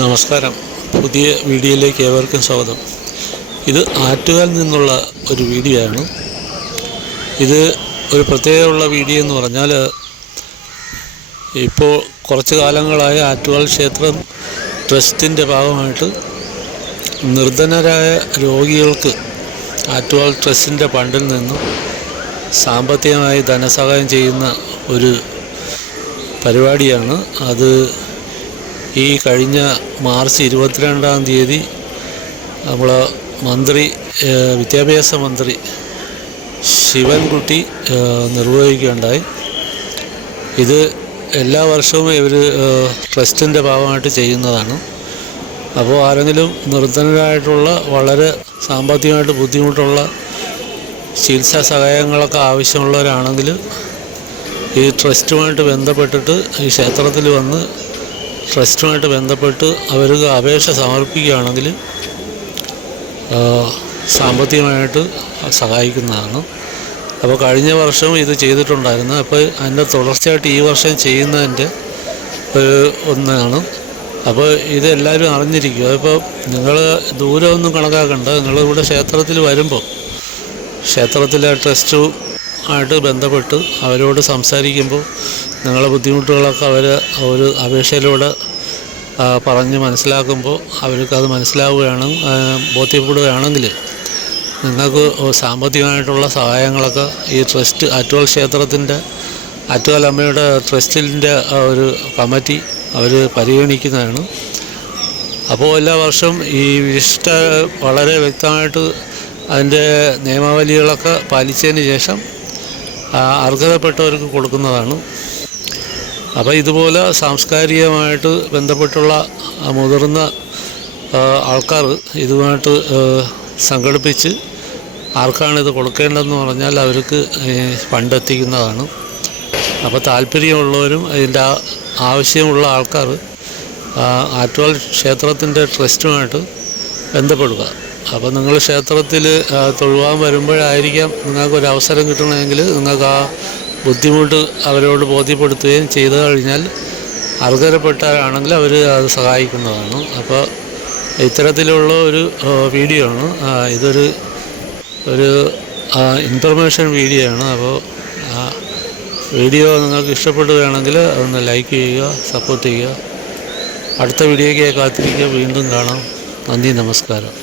നമസ്കാരം. പുതിയ വീഡിയോയിലേക്ക് ഏവർക്കും സ്വാഗതം. ഇത് ആറ്റുകാൽ നിന്നുള്ള ഒരു വീഡിയോ ആണ് ഇത് ഒരു പ്രത്യേകമുള്ള വീഡിയോ എന്ന് പറഞ്ഞാൽ ഇപ്പോൾ കുറച്ച് കാലങ്ങളായി ആറ്റുകാൽ ക്ഷേത്രം ട്രസ്റ്റിന്റെ ഭാഗമായിട്ട് നിർധനരായ രോഗികൾക്ക് ആറ്റുകാൽ ട്രസ്റ്റിന്റെ ഫണ്ടിൽ നിന്നും സാമ്പത്തികമായി ധനസഹായം ചെയ്യുന്ന ഒരു പരിപാടിയാണ്. അത് ഈ കഴിഞ്ഞ മാർച്ച് ഇരുപത്തിരണ്ടാം തീയതി നമ്മൾ മന്ത്രി വിദ്യാഭ്യാസ മന്ത്രി ശിവൻകുട്ടി നിർവഹിക്കുകയുണ്ടായി. ഇത് എല്ലാ വർഷവും ഇവർ ട്രസ്റ്റിന്റെ ഭാഗമായിട്ട് ചെയ്യുന്നതാണ്. അപ്പോൾ ആരെങ്കിലും നിർധനരായിട്ടുള്ള വളരെ സാമ്പത്തികമായിട്ട് ബുദ്ധിമുട്ടുള്ള ചികിത്സാ സഹായങ്ങളൊക്കെ ആവശ്യമുള്ളവരാണെങ്കിൽ ഈ ട്രസ്റ്റുമായിട്ട് ബന്ധപ്പെട്ടിട്ട് ഈ ക്ഷേത്രത്തിൽ വന്ന് ട്രസ്റ്റുമായിട്ട് ബന്ധപ്പെട്ട് അവർക്ക് അപേക്ഷ സമർപ്പിക്കുകയാണെങ്കിൽ സാമ്പത്തികമായിട്ട് സഹായിക്കുന്നതാണ്. അപ്പോൾ കഴിഞ്ഞ വർഷവും ഇത് ചെയ്തിട്ടുണ്ടായിരുന്നു. അപ്പോൾ അതിന്റെ തുടർച്ചയായിട്ട് ഈ വർഷം ചെയ്യുന്നതിന്റെ ഒരു ഒന്നാണ്. അപ്പോൾ ഇതെല്ലാവരും അറിഞ്ഞിരിക്കുക. ഇപ്പോൾ നിങ്ങൾ ദൂരമൊന്നും കണക്കാക്കണ്ട. നിങ്ങളിവിടെ ക്ഷേത്രത്തിൽ വരുമ്പോൾ ക്ഷേത്രത്തിലെ ട്രസ്റ്റും ആയിട്ട് ബന്ധപ്പെട്ട് അവരോട് സംസാരിക്കുമ്പോൾ നിങ്ങളുടെ ബുദ്ധിമുട്ടുകളൊക്കെ അവർ ഒരു അപേക്ഷയിലൂടെ പറഞ്ഞ് മനസ്സിലാക്കുമ്പോൾ അവർക്കത് മനസ്സിലാവുകയാണ് ബോധ്യപ്പെടുകയാണെങ്കിൽ നിങ്ങൾക്ക് സാമ്പത്തികമായിട്ടുള്ള സഹായങ്ങളൊക്കെ ഈ ട്രസ്റ്റ് അറ്റുവൽ ക്ഷേത്രത്തിന്റെ അറ്റുവൽ അമ്മയുടെ ട്രസ്റ്റിന്റെ ഒരു കമ്മിറ്റി അവർ പരിഗണിക്കുന്നതാണ്. അപ്പോൾ എല്ലാ വർഷവും ഈ വിശിഷ്ട വളരെ വ്യക്തമായിട്ട് അതിന്റെ നിയമാവലികളൊക്കെ പാലിച്ചതിന് ശേഷം അർഹതപ്പെട്ടവർക്ക് കൊടുക്കുന്നതാണ്. അപ്പോൾ ഇതുപോലെ സാംസ്കാരികമായിട്ട് ബന്ധപ്പെട്ടുള്ള മുതിർന്ന ആൾക്കാർ ഇതുമായിട്ട് സംഘടിപ്പിച്ച് ആർക്കാണിത് കൊടുക്കേണ്ടതെന്ന് പറഞ്ഞാൽ അവർക്ക് ഫണ്ടെത്തിക്കുന്നതാണ്. അപ്പോൾ താല്പര്യമുള്ളവരും അതിന്റെ ആവശ്യമുള്ള ആൾക്കാർ ആറ്റുകാൽ ക്ഷേത്രത്തിന്റെ ട്രസ്റ്റുമായിട്ട് ബന്ധപ്പെടുക. അപ്പോൾ നിങ്ങൾ ക്ഷേത്രത്തിൽ തൊഴുവാൻ വരുമ്പോഴായിരിക്കാം നിങ്ങൾക്കൊരു അവസരം കിട്ടണമെങ്കിൽ നിങ്ങൾക്ക് ആ ബുദ്ധിമുട്ട് അവരോട് ബോധ്യപ്പെടുത്തുകയും ചെയ്തു കഴിഞ്ഞാൽ അർഹതപ്പെട്ടവരാണെങ്കിൽ അവർ അത് സഹായിക്കുന്നതാണ്. അപ്പോൾ ഇത്തരത്തിലുള്ള ഒരു വീഡിയോ ആണ്. ഇതൊരു ഒരു ഇൻഫർമേഷൻ വീഡിയോ ആണ്. അപ്പോൾ വീഡിയോ നിങ്ങൾക്ക് ഇഷ്ടപ്പെടുകയാണെങ്കിൽ അതൊന്ന് ലൈക്ക് ചെയ്യുക സപ്പോർട്ട് ചെയ്യുക. അടുത്ത വീഡിയോയ്ക്ക് കാത്തിരിക്കുക. വീണ്ടും കാണാം. നന്ദി നമസ്കാരം.